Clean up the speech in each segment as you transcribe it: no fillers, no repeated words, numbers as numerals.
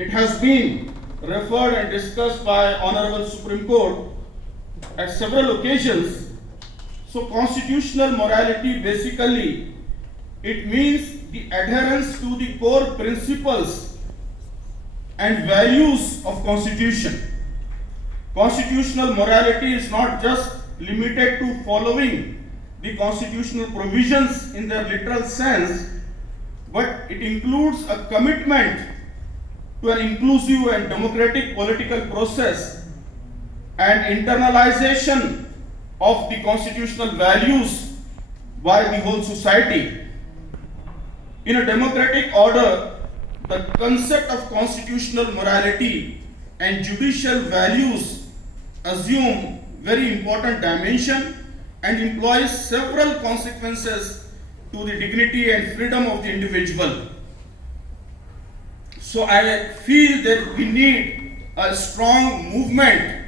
It has been referred and discussed by Honorable Supreme Court at several occasions. So constitutional morality basically, it means the adherence to the core principles and values of Constitution. Constitutional morality is not just limited to following the constitutional provisions in their literal sense, but it includes a commitment to an inclusive and democratic political process and internalization of the constitutional values by the whole society. In a democratic order, the concept of constitutional morality and judicial values assume very important dimension and employs several consequences to the dignity and freedom of the individual. So I feel that we need a strong movement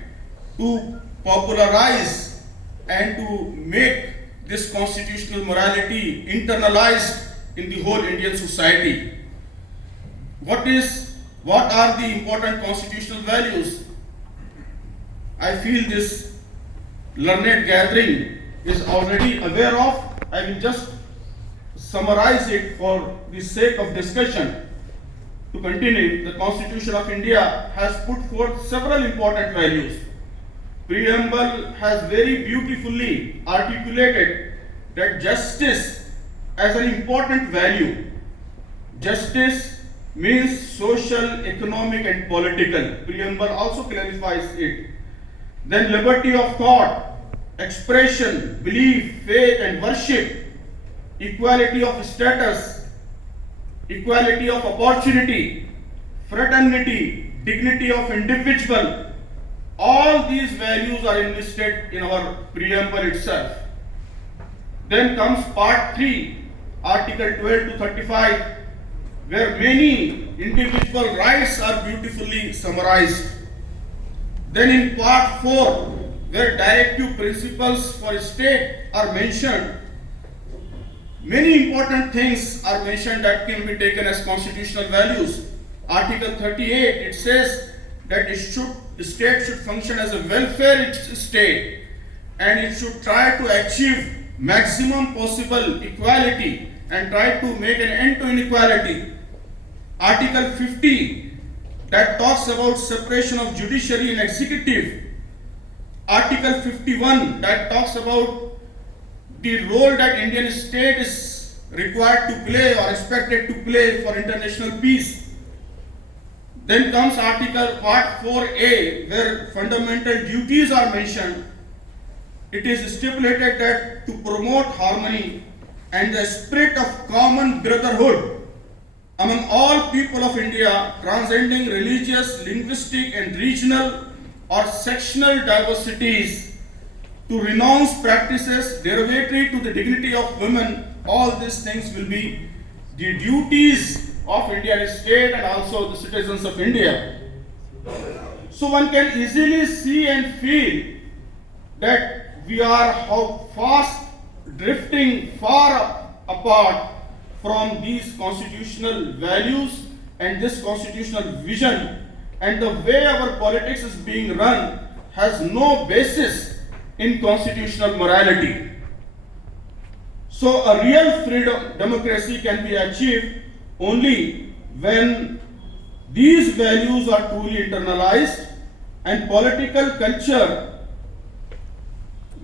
to popularize and to make this constitutional morality internalized in the whole Indian society. What are the important constitutional values? I feel this learned gathering is already aware of. I will just summarize it for the sake of discussion. To continue, the Constitution of India has put forth several important values. Preamble has very beautifully articulated that justice as an important value. Justice means social, economic and political. Preamble also clarifies it. Then liberty of thought, expression, belief, faith and worship, equality of status, equality of opportunity, fraternity, dignity of individual. All these values are enlisted in our preamble itself. Then comes part 3, Article 12 to 35, where many individual rights are beautifully summarized. Then in part 4, where directive principles for state are mentioned, many important things are mentioned that can be taken as constitutional values. Article 38, it says that the state should function as a welfare state and it should try to achieve maximum possible equality and try to make an end to inequality. Article 50, that talks about separation of judiciary and executive. Article 51, that talks about the role that Indian state is required to play or expected to play for international peace. Then comes Article Part 4A, where fundamental duties are mentioned. It is stipulated that to promote harmony and the spirit of common brotherhood among all people of India, transcending religious, linguistic and regional or sectional diversities, to renounce practices derogatory to the dignity of women. All these things will be the duties of Indian state and also the citizens of India. So one can easily see and feel that we are how fast drifting far apart from these constitutional values and this constitutional vision, and the way our politics is being run has no basis in constitutional morality. So a real freedom democracy can be achieved only when these values are truly internalized and political culture,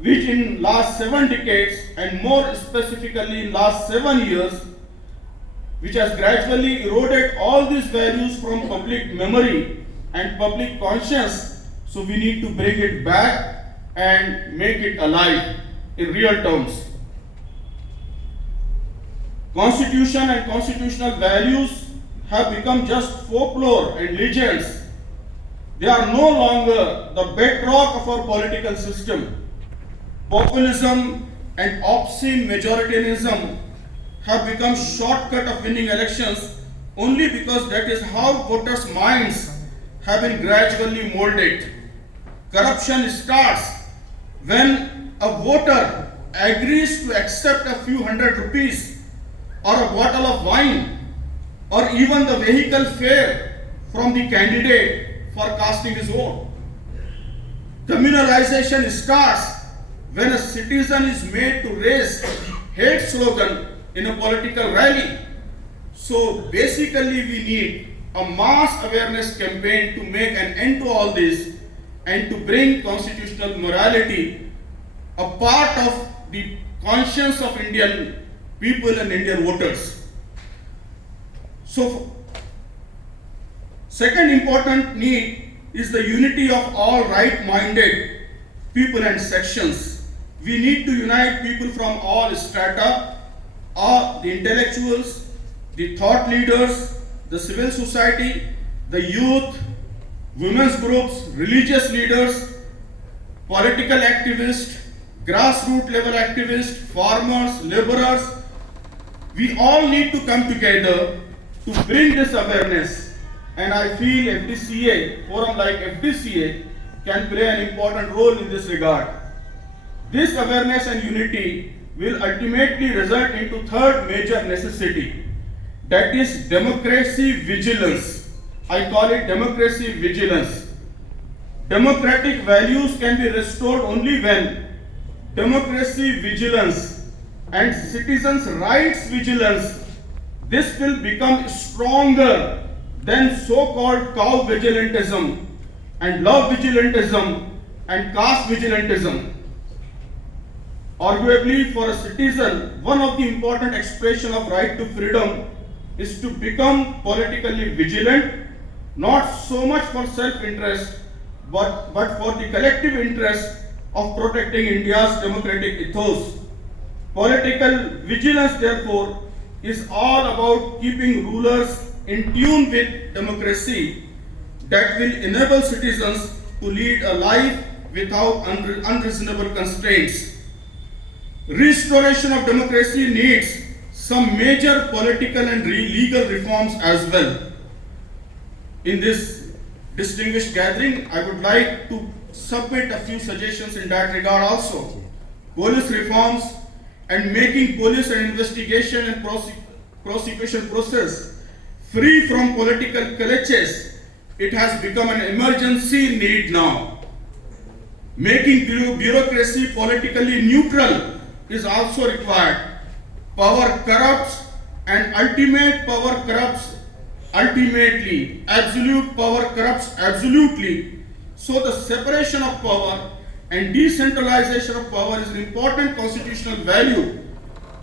which in last 7 decades and more specifically in last 7 years, which has gradually eroded all these values from public memory and public conscience. So we need to bring it back and make it alive in real terms. Constitution and constitutional values have become just folklore and legends. They are no longer the bedrock of our political system. Populism and obscene majoritarianism have become shortcut of winning elections only because that is how voters' minds have been gradually molded. Corruption starts when a voter agrees to accept a few hundred rupees or a bottle of wine or even the vehicle fare from the candidate for casting his vote. Communalization starts when a citizen is made to raise hate slogan in a political rally. So basically we need a mass awareness campaign to make an end to all this and to bring constitutional morality a part of the conscience of Indian people and Indian voters. So second important need is the unity of all right-minded people and sections. We need to unite people from all strata, the intellectuals, the thought leaders, the civil society, the youth, women's groups, religious leaders, political activists, grassroots level activists, farmers, laborers. We all need to come together to bring this awareness, and I feel FDCA, forum like FDCA can play an important role in this regard. This awareness and unity will ultimately result into third major necessity, that is democracy vigilance. I call it democracy vigilance. Democratic values can be restored only when democracy vigilance and citizens' rights vigilance, this will become stronger than so-called cow vigilantism and love vigilantism and caste vigilantism. Arguably, for a citizen, one of the important expression of right to freedom is to become politically vigilant, not so much for self-interest, but for the collective interest of protecting India's democratic ethos. Political vigilance, therefore, is all about keeping rulers in tune with democracy that will enable citizens to lead a life without unreasonable constraints. Restoration of democracy needs some major political and legal reforms as well. In this distinguished gathering, I would like to submit a few suggestions in that regard also. Police reforms and making police and investigation and prosecution process free from political clutches. It has become an emergency need now. Making bureaucracy politically neutral is also required. Power corrupts and ultimate power corrupts ultimately. Absolute power corrupts absolutely. So the separation of power and decentralization of power is an important constitutional value.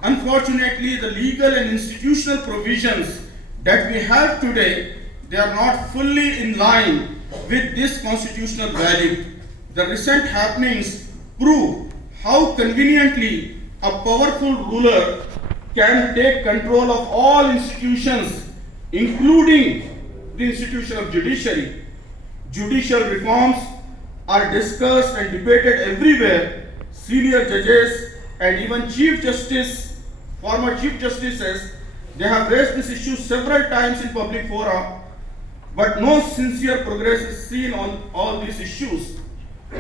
Unfortunately, the legal and institutional provisions that we have today, they are not fully in line with this constitutional value. The recent happenings prove how conveniently a powerful ruler can take control of all institutions, including the institution of judiciary. Judicial reforms are discussed and debated everywhere. Senior judges and even Chief Justice, former Chief Justices, they have raised this issue several times in public fora, but no sincere progress is seen on all these issues.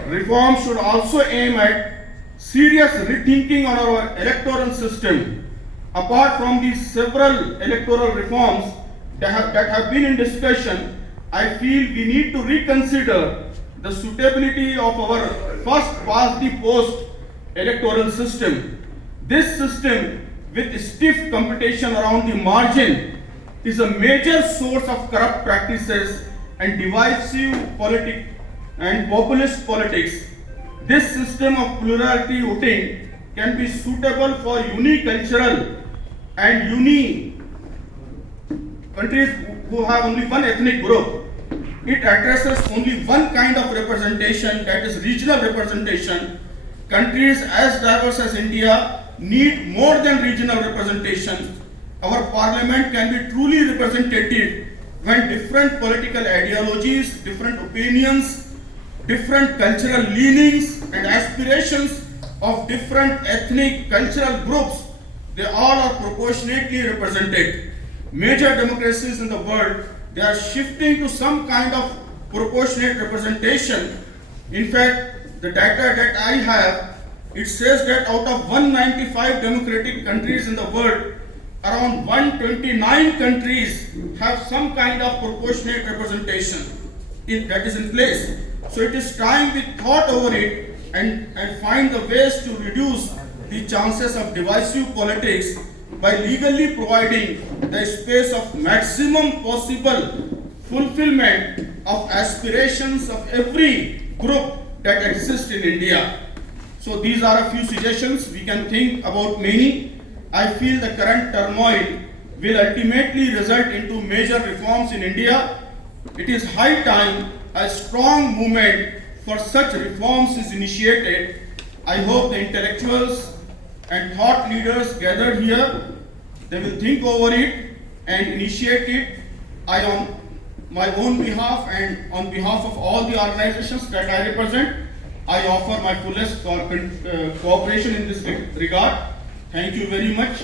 Reform should also aim at serious rethinking on our electoral system. Apart from these several electoral reforms that have been in discussion, I feel we need to reconsider the suitability of our first past the post electoral system. This system with stiff competition around the margin is a major source of corrupt practices and divisive politics and populist politics. This system of plurality voting can be suitable for unicultural and countries who have only one ethnic group. It addresses only one kind of representation, that is regional representation. Countries as diverse as India need more than regional representation. Our parliament can be truly representative when different political ideologies, different opinions, different cultural leanings and aspirations of different ethnic cultural groups, they all are proportionately represented. Major democracies in the world, they are shifting to some kind of proportionate representation. In fact, the data that I have, it says that out of 195 democratic countries in the world, around 129 countries have some kind of proportionate representation that is in place. So it is time we thought over it and find the ways to reduce the chances of divisive politics by legally providing the space of maximum possible fulfillment of aspirations of every group that exists in India. So these are a few suggestions. We can think about many. I feel the current turmoil will ultimately result into major reforms in India. It is high time a strong movement for such reforms is initiated. I hope the intellectuals and thought leaders gathered here, they will think over it and initiate it. I, on my own behalf and on behalf of all the organizations that I represent, I offer my fullest cooperation in this regard. Thank you very much.